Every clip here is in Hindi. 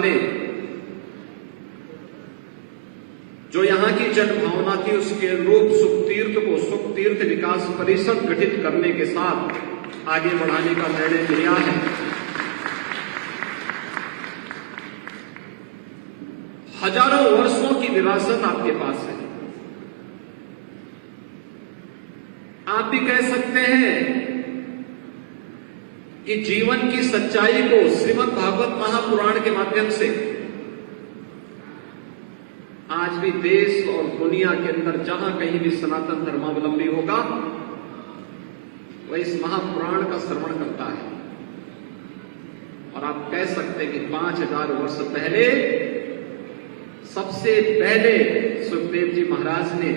ने जो यहां की जनभावना थी उसके अनुरूप सुख तीर्थ विकास परिषद गठित करने के साथ आगे बढ़ाने का निर्णय लिया है। हजारों वर्षों की विरासत आपके पास है। आप भी कह सकते हैं कि जीवन की सच्चाई को श्रीमद् भागवत महापुराण के माध्यम से आज भी देश और दुनिया के अंदर जहां कहीं भी सनातन धर्मावलंबी होगा वह इस महापुराण का श्रवण करता है। और आप कह सकते हैं कि 5000 वर्ष पहले सबसे पहले सुखदेव जी महाराज ने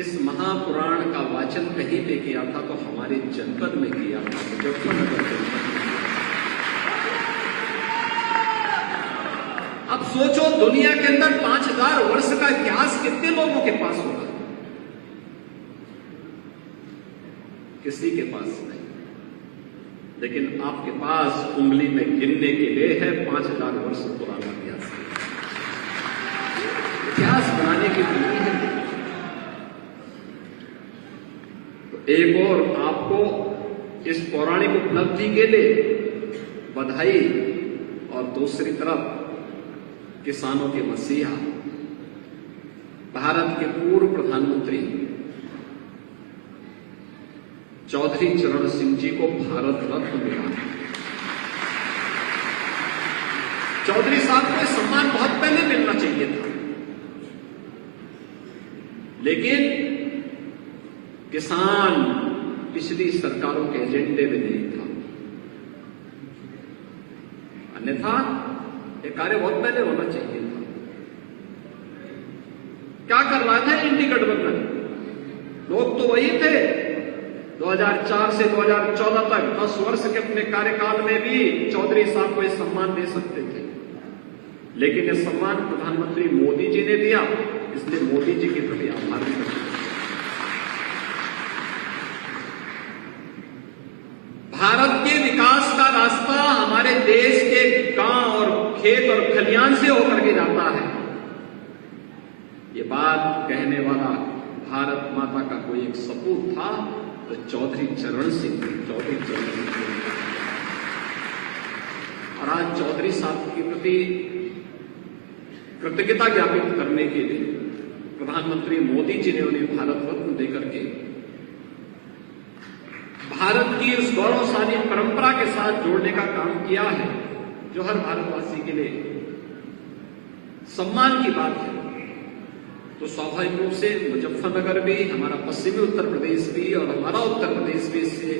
इस महापुराण का वाचन कहीं पे किया था तो हमारे जनपद में किया था, मुजफ्फरनगर जनपद। अब सोचो दुनिया के अंदर 5000 वर्ष का इतिहास कितने लोगों के पास होगा? किसी के पास नहीं, लेकिन आपके पास उंगली में गिनने के लिए है 5000 वर्ष पुराना इतिहास बनाने की पूरी है। तो एक और आपको इस पौराणिक उपलब्धि के लिए बधाई और दूसरी तरफ किसानों के मसीहा भारत के पूर्व प्रधानमंत्री चौधरी चरण सिंह जी को भारत रत्न मिला। चौधरी साहब को सम्मान बहुत पहले मिलना चाहिए था, लेकिन किसान पिछली सरकारों के एजेंडे में नहीं था। अन्यथा यह कार्य बहुत पहले होना चाहिए था। क्या कर रहा था इंडी गठबंधन? लोग तो वही थे 2004 से 2014 तक 10 वर्ष के अपने कार्यकाल में भी चौधरी साहब को यह सम्मान दे सकते थे, लेकिन यह सम्मान प्रधानमंत्री मोदी जी ने दिया, इसलिए मोदी जी के प्रति आभार भी करते हैं। भारत के विकास का रास्ता हमारे देश के गांव और खेत और खलियान से होकर के जाता है। ये बात कहने वाला भारत माता का कोई एक सपूत था तो चौधरी चरण सिंह। और आज चौधरी साहब के प्रति कृतज्ञता ज्ञापित करने के लिए प्रधानमंत्री मोदी जी ने उन्हें भारत रत्न देकर के भारत की उस गौरवशाली परंपरा के साथ जोड़ने का काम किया है जो हर भारतवासी के लिए सम्मान की बात है। तो स्वाभाविक रूप से मुजफ्फरनगर भी, हमारा पश्चिमी उत्तर प्रदेश भी और हमारा उत्तर प्रदेश भी इससे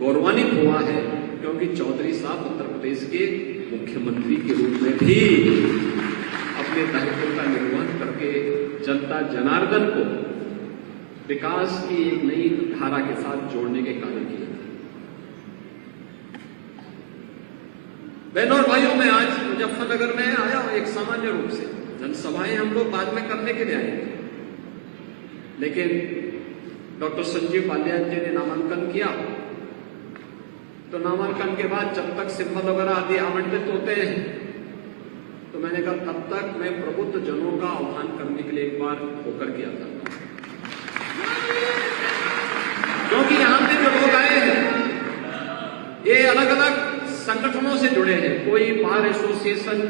गौरवान्वित हुआ है, क्योंकि चौधरी साहब उत्तर प्रदेश के मुख्यमंत्री के रूप में भी अपने दायित्व का निर्वहन करके जनता जनार्दन को विकास की एक नई धारा के साथ जोड़ने के कार्य किए। बहनों और भाइयों, मैं आज मुजफ्फरनगर में आया हूं एक सामान्य रूप से। जनसभाएं हम लोग बाद में करने के लिए आए थे, लेकिन डॉक्टर संजीव बालियान जी ने नामांकन किया तो नामांकन के बाद जब तक सिंबल वगैरह आदि आवंटित होते हैं तो मैंने कहा तब तक मैं प्रबुद्ध जनों का आह्वान करने के लिए एक बार होकर किया था, क्योंकि यहां पे जो लोग आए हैं ये अलग अलग संगठनों से जुड़े हैं। कोई बार एसोसिएशन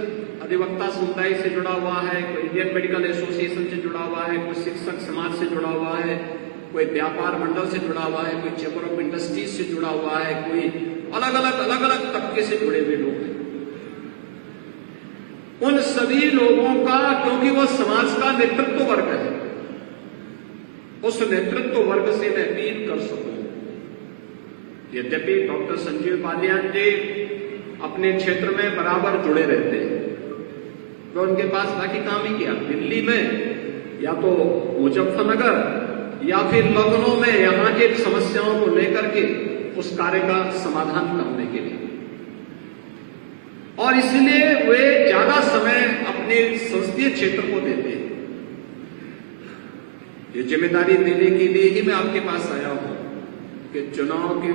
अधिवक्ता समुदाय से जुड़ा हुआ है, कोई इंडियन मेडिकल एसोसिएशन से जुड़ा हुआ है, कोई शिक्षक समाज से जुड़ा हुआ है, कोई व्यापार मंडल से जुड़ा हुआ है, कोई चैम्बर ऑफ इंडस्ट्रीज से जुड़ा हुआ है, कोई अलग अलग तबके से जुड़े हुए लोग हैं। उन सभी लोगों का, क्योंकि वो समाज का नेतृत्व वर्ग है, उस नेतृत्व वर्ग से मैं अपील कर सकूं। यद्यपि डॉक्टर संजीव बालियान जी अपने क्षेत्र में बराबर जुड़े रहते हैं, तो उनके पास बाकी काम ही किया, दिल्ली में या तो मुजफ्फरनगर या फिर लखनऊ में यहां की समस्याओं को लेकर के उस कार्य का समाधान करने के लिए, और इसलिए वे ज्यादा समय अपने संसदीय क्षेत्र को देते हैं। ये जिम्मेदारी देने के लिए ही मैं आपके पास आया हूं कि चुनाव के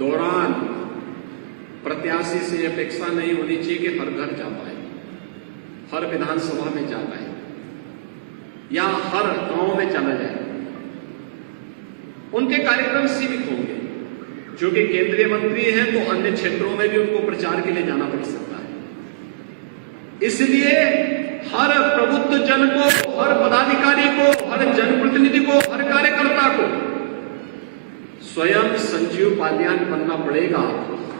दौरान प्रत्याशी से अपेक्षा नहीं होनी चाहिए कि हर घर जा पाए। हर विधानसभा में जाता है या हर गांव में चला जाए, उनके कार्यक्रम सीमित होंगे। जो कि केंद्रीय मंत्री हैं तो अन्य क्षेत्रों में भी उनको प्रचार के लिए जाना पड़ सकता है। इसलिए हर प्रबुद्ध जन को, हर पदाधिकारी को, हर जनप्रतिनिधि को, हर कार्यकर्ता को स्वयं संजीव पालियान बनना पड़ेगा,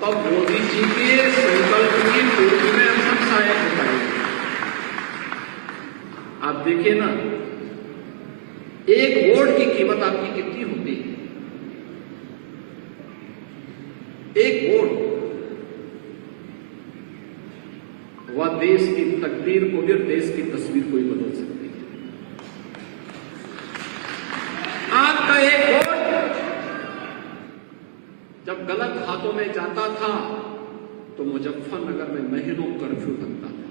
तब मोदी जी के संकल्प की पूर्ति में हम सब सहायक हो पाएंगे। आप देखिए ना, एक वोट की कीमत आपकी कितनी होती है? एक वोट वह देश की तकदीर को भी और देश की तस्वीर को भी बदल सकती है। आपका एक वोट जब गलत हाथों में जाता था तो मुजफ्फरनगर में महीनों कर्फ्यू लगता था।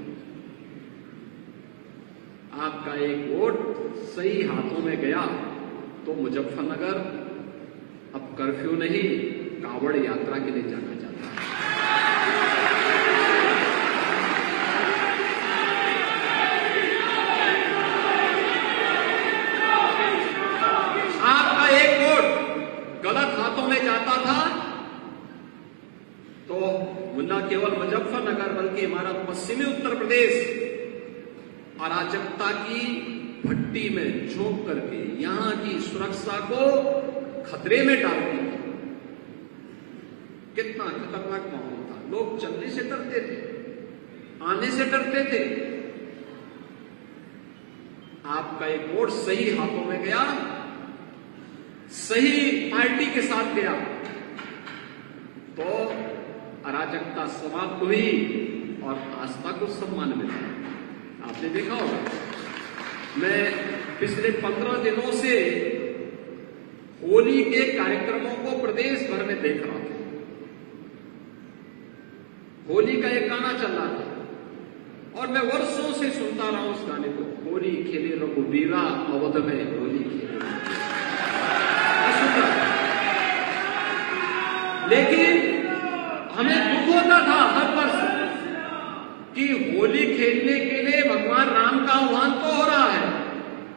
आपका एक वोट सही हाथों में गया तो मुजफ्फरनगर अब कर्फ्यू नहीं, कांवड़ यात्रा के लिए जाना चाहता है। आपका एक वोट गलत हाथों में जाता था तो न केवल मुजफ्फरनगर बल्कि हमारा पश्चिमी उत्तर प्रदेश अराजकता की भट्टी में झोंक करके यहां की सुरक्षा को खतरे में डाल दिया। कितना खतरनाक माहौल था, लोग चलने से डरते थे, आने से डरते थे। आपका एक वोट सही हाथों में गया, सही पार्टी के साथ गया तो अराजकता समाप्त हुई और आस्था को सम्मान मिला। आपने देखा होगा, मैं पिछले 15 दिनों से होली के कार्यक्रमों को प्रदेश भर में देख रहा था। होली का एक गाना चल रहा था और मैं वर्षों से सुनता रहा हूं उस गाने को, होली खेले रघुबीरा अवध में होली खेले। लेकिन हमें दुख होता था हर वर्ष कि होली खेलने के लिए भगवान राम का आह्वान तो हो रहा है,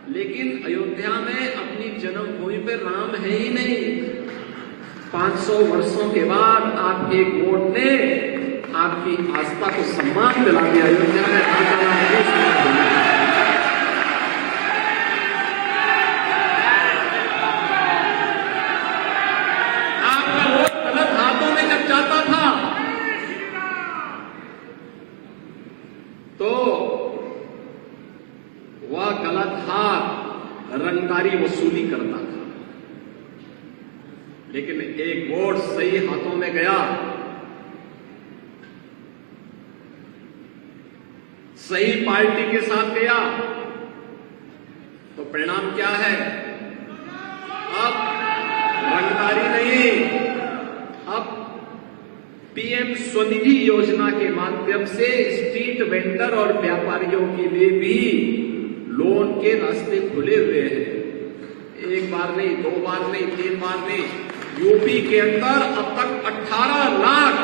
लेकिन अयोध्या में अपनी जन्मभूमि पर राम है ही नहीं। 500 वर्षों के बाद आपके एक वोट ने आपकी आस्था को सम्मान दिला दिया। अयोध्या में आपका वोट गलत हाथों में जब जाता था तो वह गलत हाथ रंगदारी वसूली करता था, लेकिन एक वोट सही हाथों में गया, सही पार्टी के साथ गया तो परिणाम क्या है? अब रंगदारी नहीं, अब पीएम स्वनिधि योजना के माध्यम से स्ट्रीट वेंडर और व्यापारियों के लिए भी लोन के रास्ते खुले हुए हैं। एक बार नहीं, 2 बार नहीं, 3 बार नहीं, यूपी के अंदर अब तक 18 लाख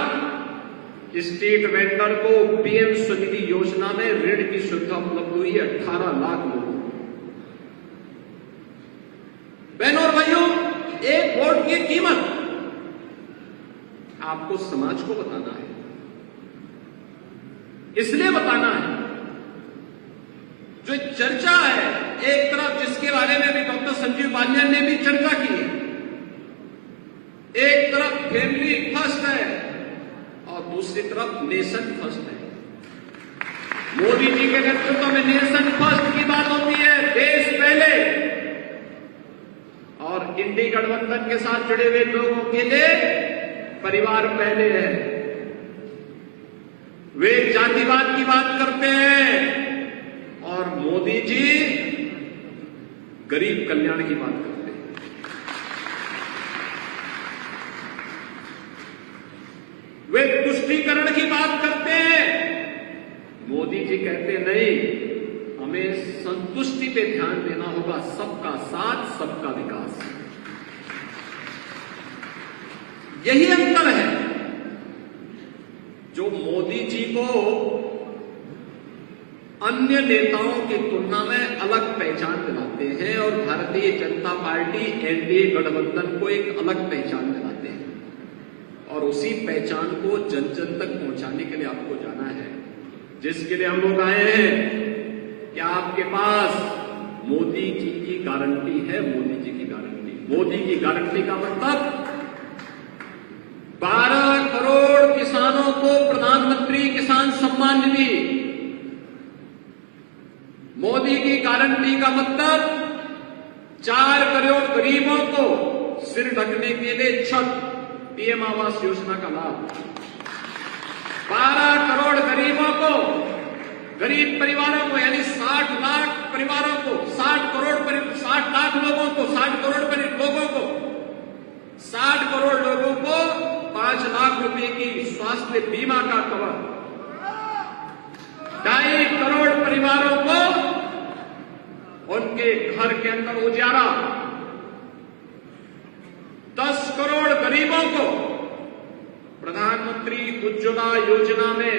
स्ट्रीट वेंडर को पीएम स्वनिधि योजना में ऋण की सुविधा उपलब्ध हुई है। 18 लाख लोगों। बहनों और भाइयों, एक वोट की कीमत आपको समाज को बताना है, इसलिए बताना है। जो चर्चा है एक तरफ, जिसके बारे में भी डॉक्टर संजीव पालियान ने भी चर्चा की है, एक तरफ फैमिली फर्स्ट है और दूसरी तरफ नेशन फर्स्ट है। मोदी जी के नेतृत्व में नेशन फर्स्ट की बात होती है, देश पहले, और इंडी गठबंधन के साथ जुड़े हुए लोगों के लिए परिवार पहले है। वे जातिवाद की बात करते हैं और मोदी जी गरीब कल्याण की बात करते हैं। वे तुष्टीकरण की बात करते हैं, मोदी जी कहते नहीं, हमें संतुष्टि पे ध्यान देना होगा, सबका साथ सबका विकास। यही अंतर है जो मोदी जी को अन्य नेताओं की तुलना में अलग पहचान दिलाते हैं और भारतीय जनता पार्टी एनडीए गठबंधन को एक अलग पहचान दिलाते हैं और उसी पहचान को जन जन तक पहुंचाने के लिए आपको जाना है, जिसके लिए हम लोग आए हैं। क्या आपके पास मोदी जी की गारंटी है? मोदी जी की गारंटी, मोदी की गारंटी का मतलब 12 करोड़ किसानों को प्रधानमंत्री किसान सम्मान निधि। मोदी की गारंटी का मतलब 4 करोड़ गरीबों को सिर ढकने के लिए छत, पीएम आवास योजना का लाभ। 12 करोड़ गरीबों को, गरीब परिवारों को, यानी 60 लाख परिवारों को, 60 लाख लोगों को, 60 करोड़ लोगों को, 60 करोड़ लोगों को 5 लाख रुपए की स्वास्थ्य बीमा का कवर। 2.5 करोड़ परिवारों को उनके घर के अंदर उजाला। 10 करोड़ गरीबों को प्रधानमंत्री उज्ज्वला योजना में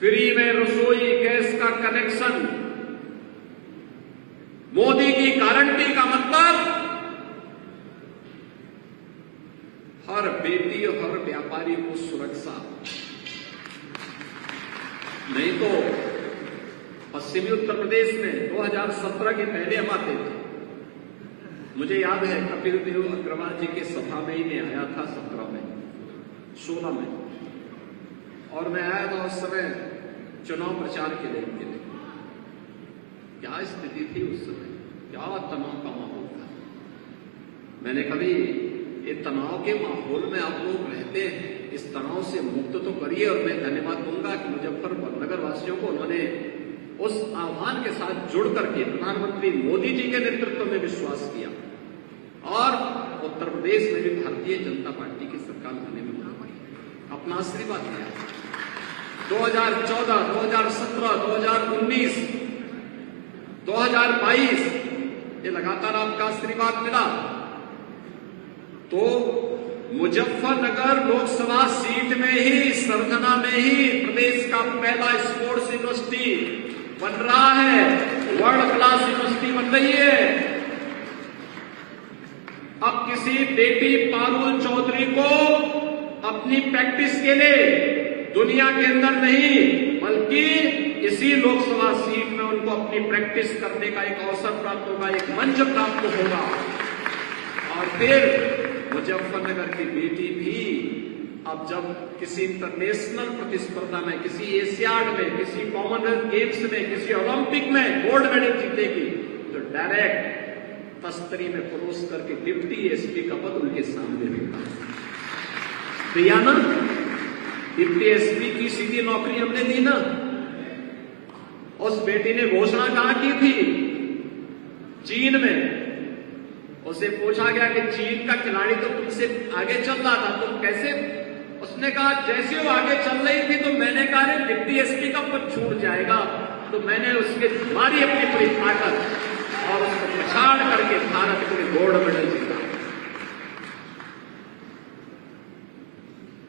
फ्री में रसोई गैस का कनेक्शन। मोदी की गारंटी का मतलब हर बेटी और हर व्यापारी को सुरक्षा। नहीं तो पश्चिमी उत्तर प्रदेश में 2017 के पहले हम आते थे। मुझे याद है कपिल देव अग्रवाल जी के सभा में ही मैं आया था 16 में, और मैं आया था उस समय चुनाव प्रचार के लिए। क्या स्थिति थी उस समय, क्या तनाव का माहौल था। मैंने कभी ये तनाव के माहौल में आप लोग रहते हैं, इस तनाव से मुक्त तो करिए। और मैं धन्यवाद दूंगा कि मुजफ्फरपुर नगर वासियों को उन्होंने उस आह्वान के साथ जुड़ करके प्रधानमंत्री मोदी जी के नेतृत्व में विश्वास किया और उत्तर प्रदेश में भी भारतीय जनता पार्टी की सरकार बनने में अपना आशीर्वाद दिया। 2014, 2017, 2019, 2022 ये लगातार आपका आशीर्वाद मिला। तो मुजफ्फरनगर लोकसभा सीट में ही, सरगना में ही प्रदेश का पहला स्पोर्ट्स यूनिवर्सिटी बन रहा है, वर्ल्ड क्लास यूनिवर्सिटी बन रही है। अब किसी बेटी पारुल चौधरी को अपनी प्रैक्टिस के लिए दुनिया के अंदर नहीं, बल्कि इसी लोकसभा सीट में उनको अपनी प्रैक्टिस करने का एक अवसर प्राप्त होगा, एक मंच प्राप्त होगा। और फिर मुजफ्फरनगर की बेटी भी अब जब किसी इंटरनेशनल प्रतिस्पर्धा में, किसी एशियाड में, किसी कॉमनवेल्थ गेम्स में, किसी ओलंपिक में गोल्ड मेडल जीतेगी तो डायरेक्ट तस्तरी में परोस करके डिप्टी एसपी का पद उनके सामने मिलता है। दिया ना, डिप्टी एसपी की सीधी नौकरी हमने दी ना। उस बेटी ने घोषणा कहां की थी? चीन में। उसे पूछा गया कि चीन का खिलाड़ी तो तुमसे आगे चल रहा था, तुम कैसे? उसने कहा जैसे वो आगे चल रही थी तो मैंने कहा डिप्टी एसपी का पद छूट जाएगा, तो मैंने उसके मारी अपनी पूरी ताकत और उसको पछाड़ करके भारत को गोल्ड मेडल जीता।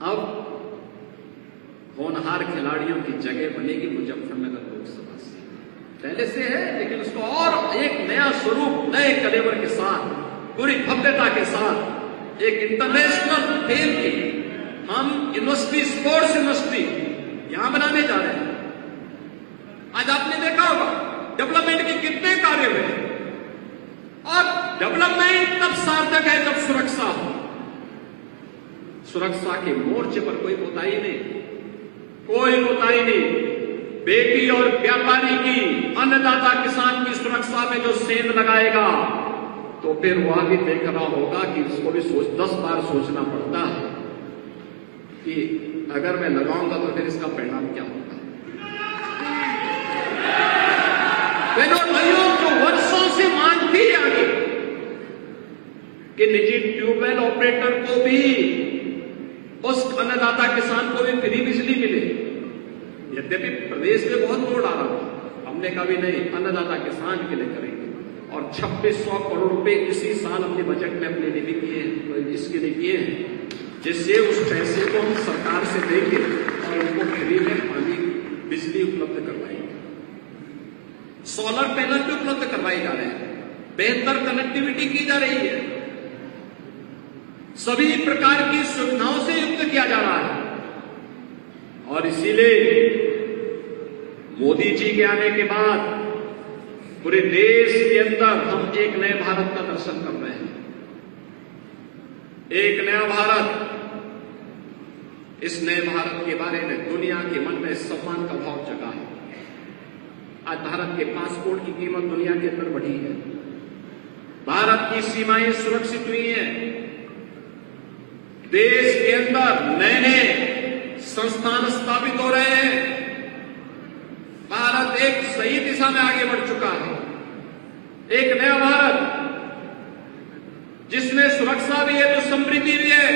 अब होनहार खिलाड़ियों की जगह बनेगी मुजफ्फरनगर लोकसभा से। पहले से है, लेकिन उसको और एक नया स्वरूप, नए कलेवर के साथ, पूरी भव्यता के साथ, एक इंटरनेशनल खेल की हम यूनिवर्सिटी, स्पोर्ट्स यूनिवर्सिटी यहां बनाने जा रहे हैं। आज आपने देखा होगा डेवलपमेंट के कितने कार्य हुए, और डेवलपमेंट तब सार्थक है जब सुरक्षा हो। सुरक्षा के मोर्चे पर कोई कोताही नहीं, कोई कोताही नहीं। बेटी और व्यापारी की, अन्नदाता किसान की सुरक्षा में जो सेंध लगाएगा तो फिर वह भी देखना होगा कि उसको भी 10 बार सोचना पड़ता है कि अगर मैं लगाऊंगा तो फिर इसका परिणाम क्या होगा। बहनों भाइयों, जो वर्षों से मांग थी आगे कि निजी ट्यूबवेल ऑपरेटर को भी, उस अन्नदाता किसान को भी फ्री बिजली मिले। यद्यपि प्रदेश में बहुत बोर्ड आ रहा था, हमने कहा भी नहीं, अन्नदाता किसान के लिए करेंगे। और 2600 करोड़ रुपए इसी साल अपने बजट में अपने लिए भी किए हैं, इसके लिए किए हैं, जिससे उस पैसे को हम सरकार से देंगे और उनको फ्री में पानी, बिजली उपलब्ध करवाएंगे। सोलर पैनल भी उपलब्ध करवाए जा रहे हैं, बेहतर कनेक्टिविटी की जा रही है, सभी प्रकार की सुविधाओं से युक्त किया जा रहा है। और इसीलिए मोदी जी के आने के बाद पूरे देश के अंदर हम एक नए भारत का दर्शन कर रहे हैं। एक नया भारत, इस नए भारत के बारे में दुनिया के मन में सम्मान का भाव जगा है। आज भारत के पासपोर्ट की कीमत दुनिया के अंदर बढ़ी है, भारत की सीमाएं सुरक्षित हुई हैं, देश के अंदर नए नए संस्थान स्थापित हो रहे हैं, भारत एक सही दिशा में आगे बढ़ चुका है। एक नया भारत जिसमें सुरक्षा भी है तो समृद्धि भी है,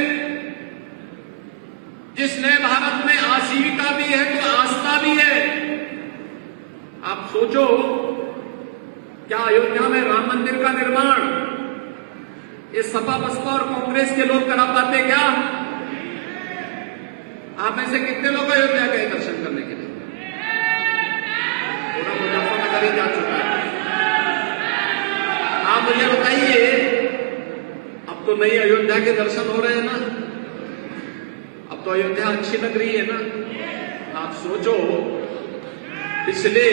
जिस नए भारत में आजीविका भी है तो आस्था भी है। आप सोचो, क्या अयोध्या में राम मंदिर का निर्माण ये सपा बसपा और कांग्रेस के लोग करा पाते क्या? आप में से कितने लोग अयोध्या गए दर्शन करने के लिए? पूरा मुजफ्फरनगर ही जा चुका है। आप मुझे बताइए, अब तो नई अयोध्या के दर्शन हो रहे हैं ना, अब तो अयोध्या अच्छी लग रही है ना। आप सोचो, पिछले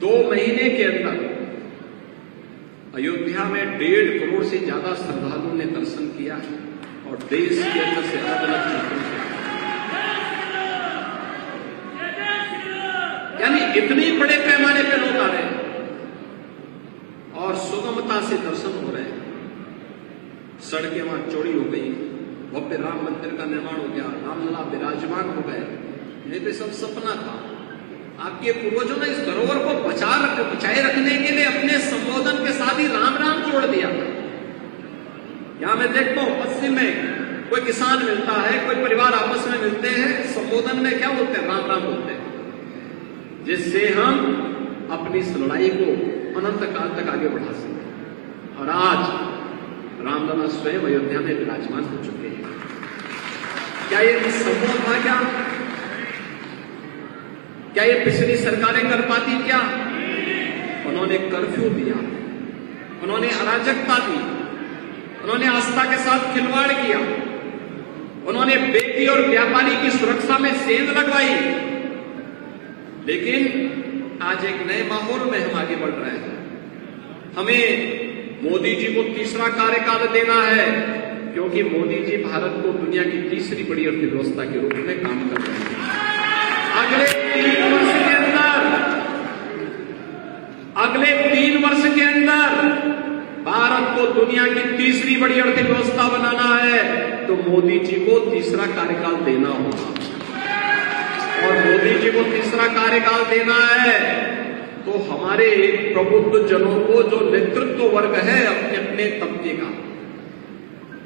2 महीने के अंदर अयोध्या में 1.5 करोड़ से ज्यादा श्रद्धालुओं ने दर्शन किया और देश के अंदर से अलग अलग क्षेत्रों से, यानी इतने बड़े पैमाने पे लोग आ रहे हैं और सुगमता से दर्शन हो रहे हैं। सड़कें वहां चौड़ी हो गई, भव्य राम मंदिर का निर्माण हो गया, रामलला विराजमान हो गए। ये तो सब सपना था। आपके पूर्वजों ने इस धरोहर को बचाए रखने के लिए अपने संबोधन के साथ ही राम राम जोड़ दिया। यहां मैं देखता हूं पश्चिम में कोई किसान मिलता है, कोई परिवार आपस में मिलते हैं, संबोधन में क्या बोलते हैं? राम राम बोलते हैं, जिससे हम अपनी इस लड़ाई को अनंत काल तक आगे बढ़ा सकें। और आज रामलला स्वयं अयोध्या में विराजमान हो चुके हैं। क्या ये संभव था? क्या ये पिछली सरकारें कर पाती? क्या उन्होंने कर्फ्यू दिया, उन्होंने अराजकता दी, उन्होंने आस्था के साथ खिलवाड़ किया, उन्होंने बेटी और व्यापारी की सुरक्षा में सेंध लगवाई। लेकिन आज एक नए माहौल में हम आगे बढ़ रहे हैं। हमें मोदी जी को तीसरा कार्यकाल देना है, क्योंकि मोदी जी भारत को दुनिया की तीसरी बड़ी अर्थव्यवस्था के रूप में काम कर रहे हैं। अगले 3 वर्ष के अंदर भारत को दुनिया की तीसरी बड़ी अर्थव्यवस्था बनाना है, तो मोदी जी को तीसरा कार्यकाल देना होगा। और मोदी जी को तीसरा कार्यकाल देना है तो हमारे प्रबुद्ध जनों को, जो नेतृत्व वर्ग है अपने अपने तबके का,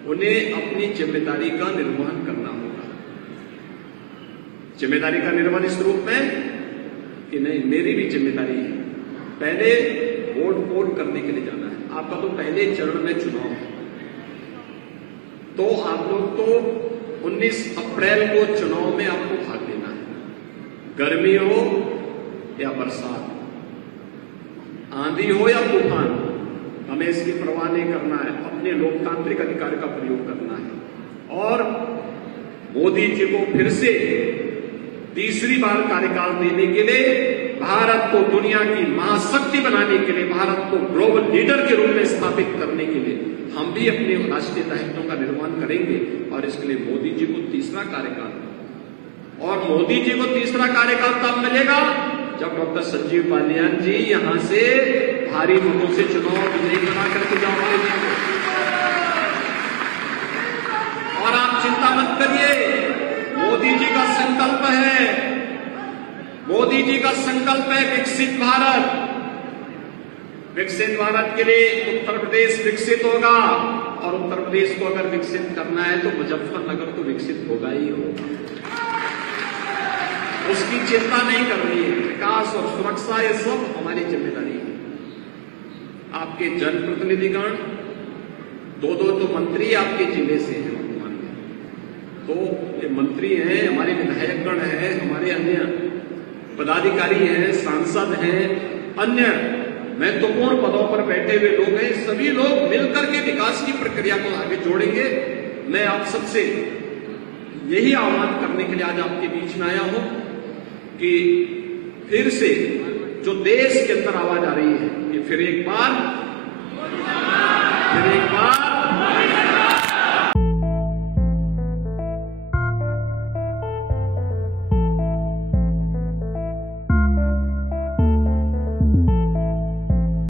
उन्हें अपनी जिम्मेदारी का निर्वहन करना होगा। जिम्मेदारी का निर्वहन इस रूप में कि नहीं, मेरी भी जिम्मेदारी है। पहले वोट करने के लिए जाना है। आपका तो पहले चरण में चुनाव है, तो आप लोग तो 19 अप्रैल को चुनाव में आपको भाग लेना है। गर्मी हो या बरसात, आंधी हो या तूफान, हमें इसकी परवाह नहीं करना है। अपने लोकतांत्रिक अधिकार का प्रयोग करना है और मोदी जी को फिर से तीसरी बार कार्यकाल देने के लिए, भारत को दुनिया की महाशक्ति बनाने के लिए, भारत को ग्लोबल लीडर के रूप में स्थापित करने के लिए हम भी अपने राष्ट्रीय दायित्वों का निर्वहन करेंगे। और इसके लिए मोदी जी को तीसरा कार्यकाल, और मोदी जी को तीसरा कार्यकाल तब मिलेगा जब डॉक्टर संजीव बालियान जी यहां से भारी मतों से चुनाव विजयी बना करके जाओगे। और आप चिंता मत करिए, मोदी जी का संकल्प है, मोदी जी का संकल्प है विकसित भारत। विकसित भारत के लिए उत्तर प्रदेश विकसित होगा, और उत्तर प्रदेश को अगर विकसित करना है तो मुजफ्फरनगर तो विकसित होगा ही होगा। उसकी चिंता नहीं करनी है। विकास और सुरक्षा ये सब हमारी जिम्मेदारी है। आपके जनप्रतिनिधिगण, 2 तो मंत्री आपके जिले से हैं वर्तमान में, तो ये मंत्री हैं, हमारे विधायकगण हैं, हमारे अन्य पदाधिकारी हैं, सांसद हैं, अन्य महत्वपूर्ण पदों पर बैठे हुए लोग हैं, सभी लोग मिलकर के विकास की प्रक्रिया को आगे जोड़ेंगे। मैं आप सबसे यही आह्वान करने के लिए आज आपके बीच में आया हूं कि फिर से जो देश के अंदर आवाज आ रही है कि फिर एक बार